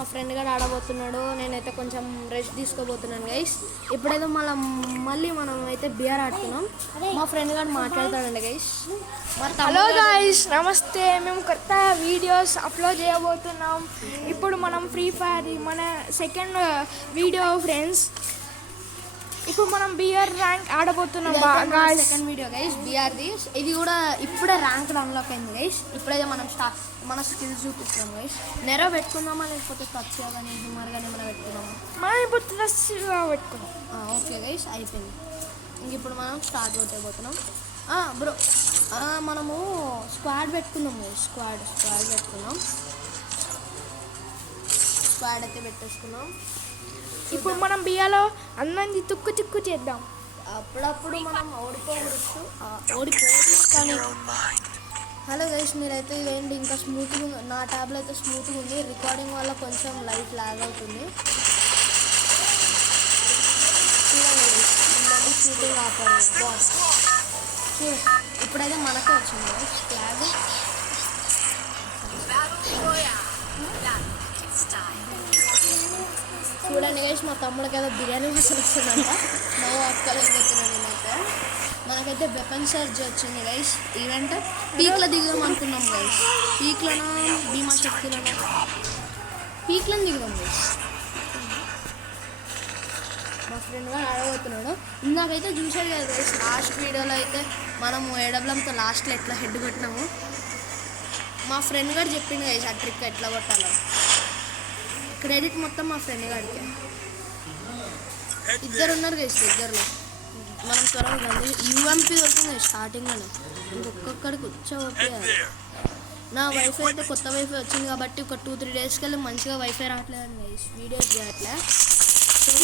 మా ఫ్రెండ్ గారు ఆడబోతున్నాడు. నేనైతే కొంచెం రెస్ట్ తీసుకోబోతున్నాను గైస్. ఇప్పుడైతే మళ్ళీ మనం అయితే బిఆర్ ఆడుతున్నాం. మా ఫ్రెండ్ గారు మాట్లాడతాడండి గైస్. హలో గైస్, నమస్తే. మేము కొత్త వీడియోస్ అప్లోడ్ చేయబోతున్నాం. ఇప్పుడు మనం ఫ్రీ ఫైర్ మన సెకండ్ వీడియో ఫ్రెండ్స్. ఇప్పుడు మనం బిఆర్ ర్యాంక్ ఆడబోతున్నాం. సెకండ్ వీడియో గైస్ బిఆర్ది. ఇది కూడా ఇప్పుడే ర్యాంక్ అన్లాక్ అయింది గైస్. ఇప్పుడైతే మనం మన స్కిల్స్ చూపిస్తున్నాం గైస్. నెరో పెట్టుకుందామా లేకపోతే టచ్ కానీ హిమర్ కానీ ఏమైనా పెట్టుకుందామా? మనం ఇప్పుడు టచ్గా పెట్టుకున్నాం. ఓకే గైస్, అయిపోయింది. ఇంక ఇప్పుడు మనం స్టార్ట్ కొట్టేయబోతున్నాం. బ్రో మనము స్క్వాడ్ పెట్టుకుందాం గైస్. స్క్వాడ్ పెట్టుకుందాం. స్క్వాడ్ అయితే పెట్టేసుకున్నాం. ఇప్పుడు మనం బియ్యాలో అందరినీ తుక్కు చేద్దాం. అప్పుడప్పుడు మనం ఓడిపోవచ్చు కానీ. హలో గైస్, మీరైతే ఇదేంటి ఇంకా స్మూత్గా ఉంది. నా ట్యాబ్లో అయితే స్మూత్గా ఉంది. రికార్డింగ్ వల్ల కొంచెం లైట్ లాగ్ అవుతుంది. చూడండి, షూటింగ్ ఆపారు బాస్. ఇప్పుడైతే మనకే వచ్చింది గైస్ ఫ్లాగ్. చూడండి గైస్, మా తమ్ముడికి ఏదో బిర్యానీ మసాలా వస్తుందంట. మా అక్కలు ఏం చెప్తున్నాను నేనైతే. మనకైతే వెపన్ సర్జ్ వచ్చింది గైస్. ఈవెంట్ పీక్లో దిగుదాం అనుకున్నాం గైస్. పీక్లోనో భీమా శక్తిలోనో పీక్లో దిగుదాం గైస్. మా ఫ్రెండ్ గారు ఆడబోతున్నాడు. ఇందాకైతే చూసాడు కదా గైస్, లాస్ట్ వీడియోలో అయితే మనము ఏడబ్లంతో లాస్ట్లో ఎట్లా హెడ్ కొట్టినాము. మా ఫ్రెండ్ గారు చెప్పింది గైస్ ఆ ట్రిక్ ఎట్లా కొట్టాలో. క్రెడిట్ మొత్తం మా ఫ్రెండ్ గారికి. ఇద్దరు ఉన్నారు గైస్. ఇద్దరులో మనం త్వరగా యూఎంపీ దొరికింది స్టార్టింగ్లోనే. ఇంకొక్కడికి వచ్చేది. నా వైఫై అయితే కొత్త వైఫై వచ్చింది కాబట్టి ఒక 2-3 డేస్కి వెళ్ళి మంచిగా వైఫై రావట్లేదు గైస్. వీడియోస్ చేయట్లే.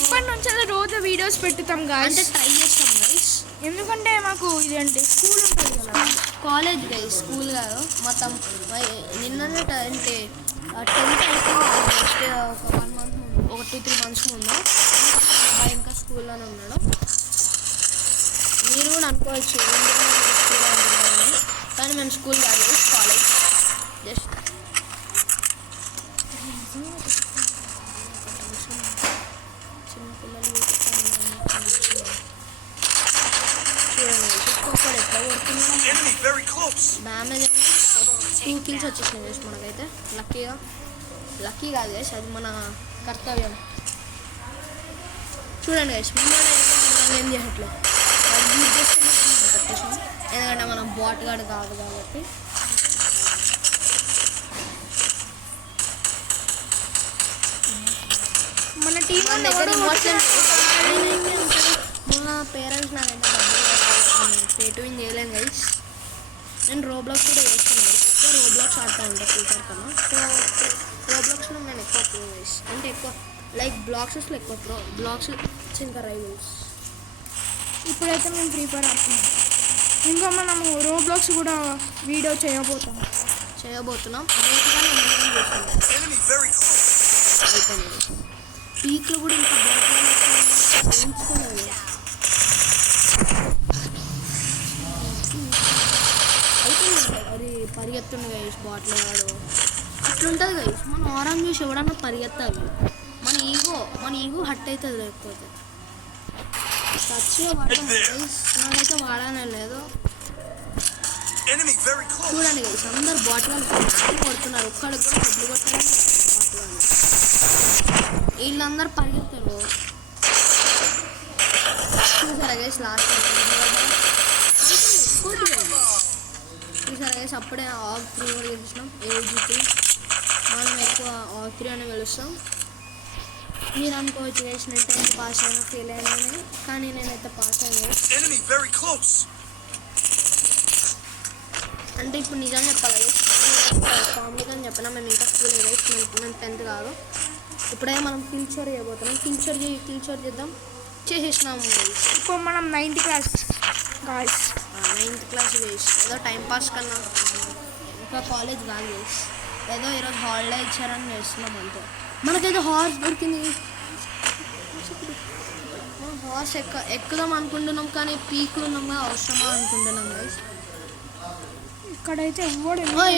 ఇప్పటి నుంచి రోజు వీడియోస్ పెట్టుతాం గైస్. అంటే ట్రై చేస్తాం గైస్. ఎందుకంటే మాకు ఇదేంటి స్కూల్ ఉంటుంది కదా. కాలేజ్ గైస్, స్కూల్ కాదు. మొత్తం నిన్ననే అంటే 10th అయితే నెక్స్ట్ ఒక 1 మంత్ ముందు, ఒక 2-3 మంత్స్ ముందు అబ్బాయి ఇంకా స్కూల్లోనే ఉన్నాడు. మీరు కూడా అనుకోవచ్చు స్కూల్లో ఉంటున్నారని, కానీ మేము స్కూల్ కాదు, కాలేజ్. జస్ట్ చిన్నపిల్లలు చూడండి ఒక్కొక్కడు ఎట్లా కొడుతున్నాడు. డ్యామేజ్ 2 kills వచ్చేసినాయి గైస్ మనకైతే. లక్కీ కాదు గైస్, అది మన కర్తవ్యం. చూడండి గైస్, మనం ఏం చేయట్లేదు. యూజ్ చేస్తే పెట్టేసాం, ఎందుకంటే మనం బాట్ గార్డ్ కాదు కాబట్టి. మన టీం దగ్గర నేనైతే మా పేరెంట్స్ నాకైతే డబ్బులు పే టు విన్ చేయలేను గైస్. నేను రోబ్లాక్స్ కూడా చేస్తాను గైస్. ఎక్కువ రోబ్లాక్స్ ఆడుతూ ఉంటాను ఫ్యూచర్ కన్నా. సో రోబ్లాక్స్లో నేను ఎక్కువ ప్రో గైస్. అంటే ఎక్కువ లైక్ బ్లాక్సెస్లో ఎక్కువ ప్రో. బ్లాక్స్ ఇంకా రైవల్స్. ఇప్పుడైతే మేము ఫ్రీ ఫైర్ ఆడుతున్నాం. ఇంకా మనము రోబ్లాక్స్ కూడా వీడియో చేయబోతున్నాం. రేపు కానీ అయిపోయింది. పీక్లో కూడా ఇంకా వేయించుకోలేదు. అయిపోయింది. అది పరిగెత్తుండే గైస్ బాటిల్ వాడు. అట్లుంటుంది గైస్. మన ఆరాం చూసి ఎవడన్నా పరిగెత్తాలి. మన ఈగో హట్ అవుతుంది. లేకపోతే టచ్గా వాడడం గైస్. నాకైతే వాడానే లేదు. చూడండి గైస్, అందరు బాటిల్ కొడుతున్నారు. ఒక్కడికి కూడా హెడ్లు కొట్టాలి. వీళ్ళందరూ పరిగెత్తారు. చూసారా గైస్, లాస్ట్ చూసారా గైస్, అప్పుడే ఆగ్ 3 కూడా గెలిచినాం. AG3 మనం ఎక్కువ ఆగ్ 3 అని గెలుస్తాం. మీరు అనుకోవచ్చు గైస్ నేను 10th పాస్ అయినా ఫెయిల్ అయినా, కానీ నేనైతే పాస్ అయ్యాను. అంటే ఇప్పుడు నిజం చెప్పాలి గైస్, కామెడీగా అని చెప్పినా మేము ఇంకా స్కూల్ గైస్. మేము 10th కాదు. ఇప్పుడైతే మనం కిల్చోర్ చేయబోతున్నాం. కిల్చోర్ చేద్దాం. చేసేసినాము గైస్. ఇప్పుడు మనం 9th class guys. 9th class guys. ఏదో టైంపాస్ కన్నా ఇంకా కాలేజ్ కాదు గైస్. ఏదో ఈరోజు హాలిడే ఇచ్చారని చేస్తున్నాం అంతే. మనకైతే హార్స్ దొరికింది. హార్స్ ఎక్కుదాం అనుకుంటున్నాం, కానీ పీక్లు ఉన్నాం అవసరమా అనుకుంటున్నాం గైస్. ఇక్కడైతే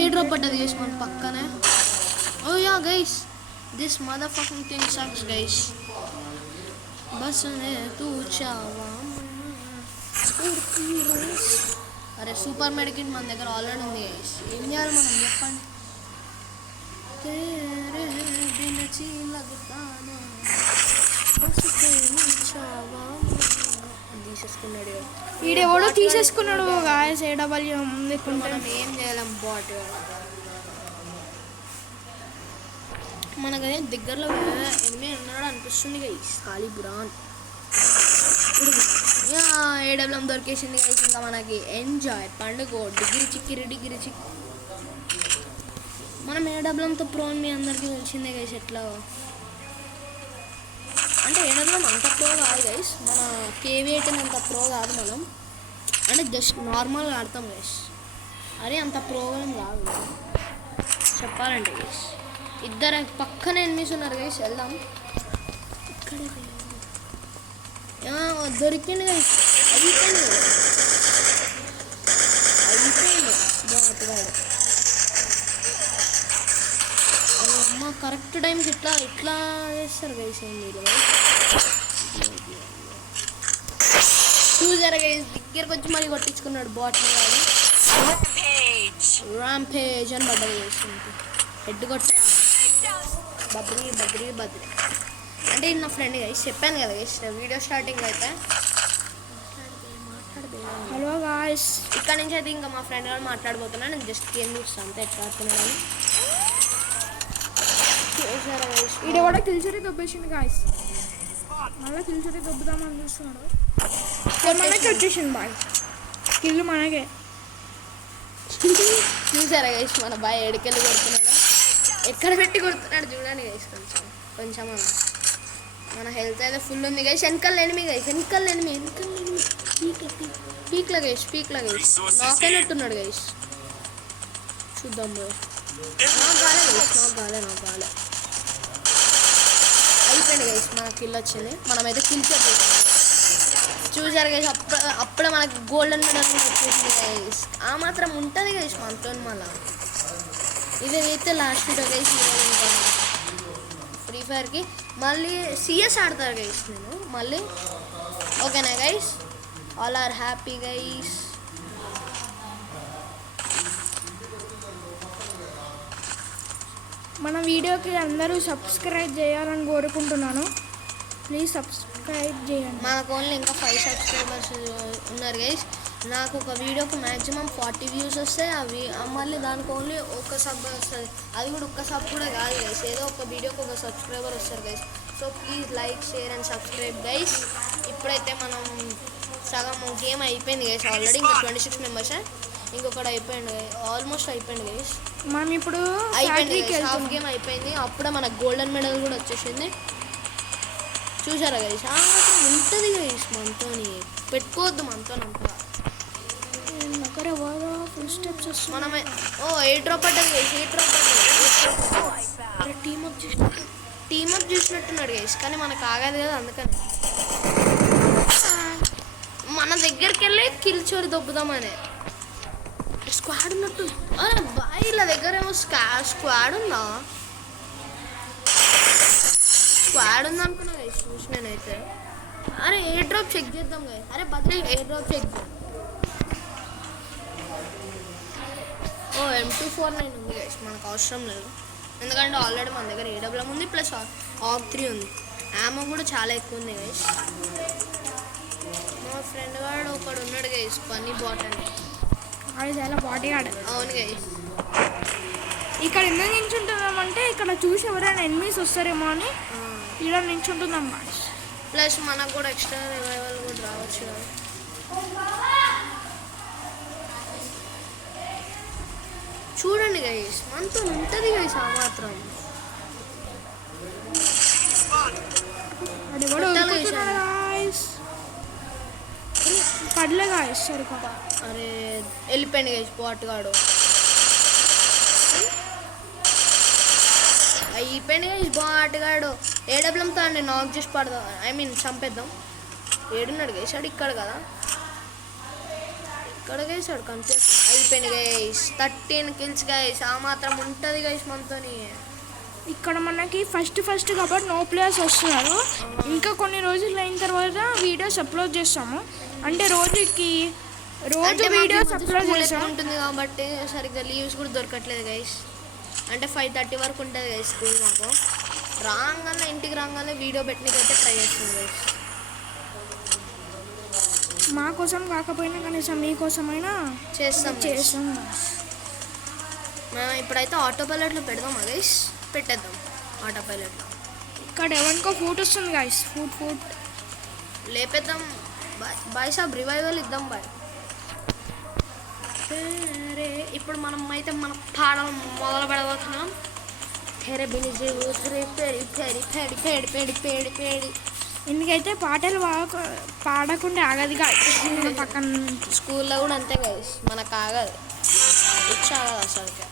ఏ డ్రాప్ పడ్డది గైస్ మన పక్కనే. Oh yeah guys, this mother fucking thing sucks guys. బస్ నే తూచావా అరే సూపర్ మెడికిట్ మన దగ్గర ఆల్రెడీ ఉంది గైస్. ఏం చేయాలి మనం చెప్పండి. तेरे बिन जी लगता ना बस तूचावा తీసేసుకున్నాడు. వీడెవడో తీసేసుకున్నాడు గాయస్. ఏడబ్ల్యూ లేకుంటే మనం ఏం చేయలేం. బాట్ మనకు దగ్గరలో ఎనిమిది ఉన్నాడు అనిపిస్తుంది గైస్. ఖాళీ బ్రాన్ ఏడబ్ల్యూఎం దొరికేసింది గైస్. ఇంకా మనకి ఎంజాయ్ పండుగ. డిగ్రీ చిక్కి మనం ఏడబ్ల్యూఎంతో ప్రో మీ అందరికీ తెలిసిందే గైస్. ఎట్లా అంటే ఏడబ్ల్యూఎం అంత ప్రో కాదు గైస్. మన కేవీ8 అంత ప్రో కాదు మనం. అంటే జస్ట్ నార్మల్గా ఆడతాం గైస్. అరే అంత ప్రోగ్రామ్ కాదు చెప్పాలంటే గైస్. ఇద్దరు పక్కన ఎనిమిస్ ఉన్నారు గైస్. వెళ్దాం. ఇక్కడే దొరికింది గైస్. అయిపోయింది బాగా. అమ్మ కరెక్ట్ టైంకి ఇట్లా చేస్తారు గైస్. ఏం మీరు చూసారా గైస్. దగ్గరకు వచ్చి మళ్ళీ కొట్టించుకున్నాడు బాట్ని కాదు. ర్యాంపేజ్ అని బద్దలు చేస్తుంది. హెడ్ కొట్టా బద్రి అంటే ఇది నా ఫ్రెండ్ గైస్. చెప్పాను కదా గైస్ వీడియో స్టార్టింగ్ అయితే. Hello guys. ఇక్కడ నుంచి అయితే ఇంకా మా ఫ్రెండ్ గారు మాట్లాడబోతున్నాను. నేను జస్ట్ గేమ్ చూస్తాను అంతే ఎట్లా ఆడుతున్నాను. వీడెవడో కిల్చరీ దొబ్బేసింది గాయస్. మళ్ళీ కిల్చరీ దొబ్బుదామని చూస్తున్నాడు. మనకి వచ్చేసింది బాయ్. కిల్లు మనకే. చూసారా గైస్ మన బాయ్ ఎడికెళ్ళి కొడుతున్నాడు. ఎక్కడ పెట్టి కొడుతున్నాడు చూడండి గైస్. కొంచెం మన హెల్త్ అయితే ఫుల్ ఉంది గైస్. వెనకాల ఎనిమి గైస్. వెనకాల ఎనిమి పీక్లా గైస్. నాకైనట్టున్నాడు గైస్. చూద్దాం బ్రో. నాకు గాలే అయిపోయింది గైస్. మనకు కిల్ వచ్చింది. మనమైతే కిల్ చేద్దాం. చూసారు గైస్. అప్పుడే మనకి గోల్డెన్ మెడల్ వచ్చేసింది గైస్. ఆ మాత్రం ఉంటుంది గైస్ మనతో. మళ్ళీ ఇదైతే లాస్ట్ వీడియో గైస్. ఇంకా ఫ్రీ ఫైర్కి మళ్ళీ సిఎస్ ఆడతారు గైస్ నేను మళ్ళీ. ఓకేనా guys. All are happy guys. మన వీడియోకి అందరూ సబ్స్క్రైబ్ చేయాలని కోరుకుంటున్నాను. ప్లీజ్ సబ్స్క్రైబ్ చేయండి. మనకు ఓన్లీ ఇంకా 5 సబ్స్క్రైబర్స్ ఉన్నారు గైస్. నాకు ఒక వీడియోకి మ్యాక్సిమం 40 వ్యూస్ వస్తాయి. అవి మళ్ళీ దానికి ఓన్లీ ఒక సబ్ వస్తుంది. అది కూడా ఒక్క సబ్ కూడా కాదు గైస్. ఏదో ఒక వీడియోకి ఒక సబ్స్క్రైబర్ వస్తారు guys. So please like share and subscribe guys. ఇప్పుడైతే మనం సగం గేమ్ అయిపోయింది గైస్. ఆల్రెడీ ఇంకా 26 మెంబర్స్. ఇంకొకటి అయిపోయింది. ఆల్మోస్ట్ అయిపోయింది గైస్. మనం ఇప్పుడు అయిపోయింది. హాఫ్ గేమ్ అయిపోయింది. అప్పుడే మనకు గోల్డెన్ మెడల్ కూడా వచ్చేసింది. చూసారా గైస్. ఉంటుంది గైస్ మనతో. పెట్టుకోవద్దు మనతో అంతా. ఫుల్ స్టెప్స్ వస్తుంది. మనమే ఏ డ్రాప్ పడ్డది గైస్. ఏ డ్రాప్ పడ్డది. టీమప్ చూసినట్టున్నాడు గైస్. కానీ మనకు ఆగదు కదా అందుకని మన దగ్గరికి వెళ్ళి కిల్ చోరి దొబ్బుదామని. స్క్వాడ్ ఉన్నట్టు బాయ్. ఇలా దగ్గర ఏమో స్క్వాడ్ ఉందా. స్క్వాడ్ ఉందా అనుకున్నా గైస్. చూసి నేనైతే అరే ఏ డ్రాప్ చెక్ చేద్దాం గైస్. అరే బద్రీ ఏ డ్రాప్ చెక్ చేద్దాం. M249 ఉంది గైస్. మనకు అవసరం లేదు ఎందుకంటే ఆల్రెడీ మన దగ్గర ఏడబ్ల్యూఎం ఉంది ప్లస్ AUG-3 ఉంది. యామో కూడా చాలా ఎక్కువ ఉంది గైస్. మా ఫ్రెండ్ వాడు ఒకడు ఉన్నాడు గైస్. పని బాట్ అని. అది చాలా బాడీ గార్డ్. అవును గైస్. ఇక్కడ ఎందుకు నించుంటున్నామంటే ఇక్కడ చూసి ఎవరైనా ఎనిమీస్ వస్తారేమో అని ఇక్కడ నించుంటున్నాం గాయస్. ప్లస్ మనకు కూడా ఎక్స్ట్రా రివైవల్ కూడా రావచ్చు కదా. చూడండి గైస్ మనతో ఉంటుంది గైస్. ఆ మాత్రం పడలే గాయస్. సరిపడా అరే వెళ్ళిపోయింది గైస్ బాట్ గాడు. అయిపోయింది గైస్ బాట్ గాడు. ఏడబ్ల్యూఎంతో అండి నాక్ చేసి పడదాం. చంపేద్దాం. ఏడున్నాడు గైస్. ఆడు ఇక్కడ కదా. ఇక్కడ గైస్ ఆడు కనిపిస్తుంది. అయిపోయింది గైస్. 13 kills guys. ఆ మాత్రం ఉంటుంది గైస్ మనతోని. ఇక్కడ మనకి ఫస్ట్ కాబట్టి నో ప్లేయర్స్ వస్తున్నారు. ఇంకా కొన్ని రోజులు అయిన తర్వాత వీడియోస్ అప్లోడ్ చేస్తాము. అంటే రోజు వీడియోస్ అప్లోడ్ చేస్తాం ఉంటుంది కాబట్టి సరిగ్గా లీవ్స్ కూడా దొరకట్లేదు గైస్. అంటే 5:30 వరకు ఉంటుంది గైస్ స్కూల్. మాకు ఇంటికి రాగానే వీడియో పెట్టడానికి ట్రై చేస్తుంది గైస్. మా కోసం కాకపోయినా కనీసం మీకోసమైనా చేస్తాం. మేము ఇప్పుడైతే ఆటో పైలట్లో పెడదామా గైస్? పెట్టేద్దాం ఆటో పైలట్లో. ఇక్కడ ఎవరికో ఫుడ్ వస్తుంది గైస్. ఫుడ్ లేపేద్దాం. బాయ్ సాబ్ రివైవల్ ఇద్దాం బాయ్. ఇప్పుడు మనం అయితే మనం పాడడం మొదలు పెడబోతున్నాం. ఎందుకైతే పాటలు పాడకుండా ఆగదు పక్కన. స్కూల్లో కూడా అంతే గైస్, మనకు ఆగదు, ఇచ్చి ఆగదు అసలుకే.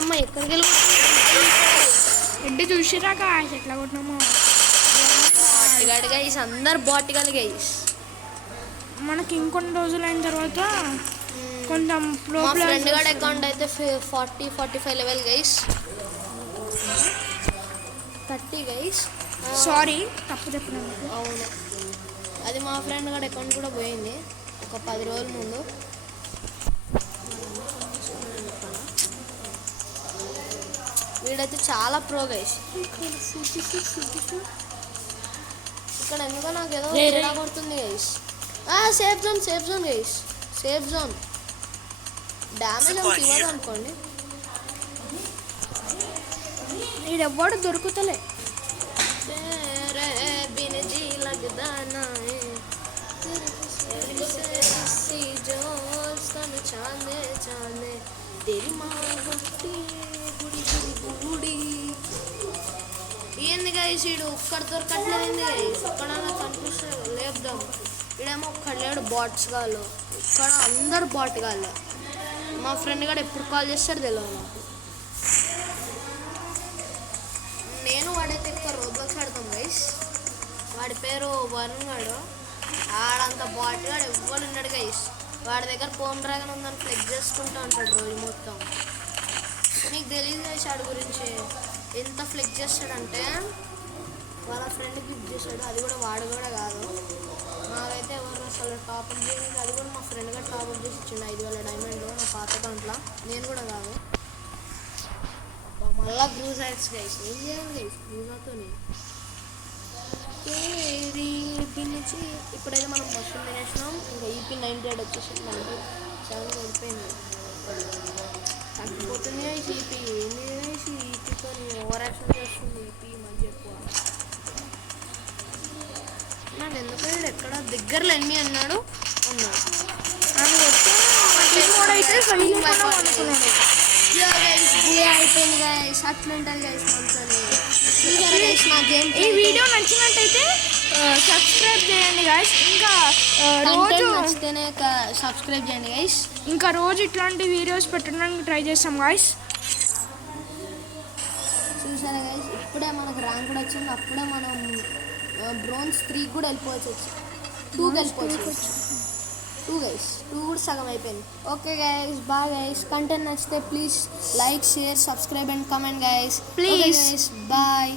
అమ్మ ఎక్కడికి వెళ్ళి ఎడ్డు చూసిరాక ఎట్లా కొట్టినామో. బాటిగాడు గైస్, అందరు బాటిగాలు గైస్. మనకి ఇంకొన్ని రోజులు అయిన తర్వాత కొంచెం ఫ్రెండ్ గార్డ్ అకౌంట్ అయితే 40-45 లెవెల్ గైస్. 30 గైస్. సారీ తప్పు చెప్పినాను. అవును, అది మా ఫ్రెండ్ గార్డ్ అకౌంట్ కూడా పోయింది ఒక 10 రోజుల ముందు. వీడైతే చాలా ప్రో గైస్. ఇక్కడ ఎందుకో నాకు ఏదో తేడా కొడుతుంది guys. Safe zone guys, safe zone. Damage అంత ఇవ్వదు అనుకోండి. వీడెవ్వడు దొరుకుతలే. ఏంది గైస్, వీడు ఒక్కడు దొరకట్లేదు గైస్. ఒక్కడ కనిపిస్తుంది, లేపుదాం. ఇక్కడేమో ఒక్కడు లేడు, బాట్స్ కాళ్ళు. ఇక్కడ అందరు బాట్ కాళ్ళు. మా ఫ్రెండ్ గారు ఎప్పుడు కాల్ చేస్తాడు తెలియదు నాకు. నేను వాడైతే ఎక్కువ రోబ్లాక్స్ ఆడతాం గైస్. వాడి పేరు వరుణ్ గాడు. ఆడంత బాట్ గాడు ఎవ్వరు ఉన్నాడు గైస్. వాడి దగ్గర పోమ్ డ్రాగన్ ఉందని ఫ్లెక్స్ చేసుకుంటూ ఉంటాడు రోజు మొత్తం. మీకు తెలియదు గైస్ వాడి గురించి. ఎంత ఫ్లెక్స్ చేస్తాడంటే వాళ్ళ ఫ్రెండ్ గిఫ్ట్ చేశాడు. అది కూడా వాడు కూడా కాదు, నాకైతే ఎవరు అసలు టాప్అప్ చేయడానికి. అది కూడా మా ఫ్రెండ్ గారు టాప్అప్ చేసి ఇచ్చిండు 5,000 డైమండ్లో నా పాత అకౌంట్లో. నేను కూడా కాదు. మళ్ళా బ్రూజ్ యాడ్స్ గైస్. ఏం చేయాలి గైస్ బ్రూజాతో? ఇప్పుడైతే మనం మష్రూమ్ తినేసినాం. ఇంకా EP 98 వచ్చేసి 97 వెళ్ళిపోయింది. తగ్గిపోతుంది గైస్ EP. ఏంది గైస్ EPతో ఓవర్ యాక్షన్ చేస్తుంది EP మధ్య ఎక్కువ. నాకు ఎందుకు ఎక్కడ దగ్గరలో ఎన్ని అన్నాడు అయిపోయింది గైస్. అట్లా ఉంటుంది గైస్ మంచిగా. ఈ వీడియో నచ్చినట్టయితే సబ్స్క్రైబ్ చేయండి గైస్. ఇంకా రోజు నచ్చితేనే సబ్స్క్రైబ్ చేయండి గైస్. ఇంకా రోజు ఇట్లాంటి వీడియోస్ పెట్టడానికి ట్రై చేస్తాం గైస్. చూసారా గైస్, ఇప్పుడే మనకు ర్యాంక్ కూడా వచ్చింది. అప్పుడే మనం బ్రోన్స్ 3 కూడా వెళ్ళిపోవచ్చు. 2 వెళ్ళిపోవచ్చు. 2 గైస్, 2 కూడా సగం అయిపోయింది. Okay guys, bye guys. Content నచ్చితే please like, share, subscribe and comment guys. Please bye.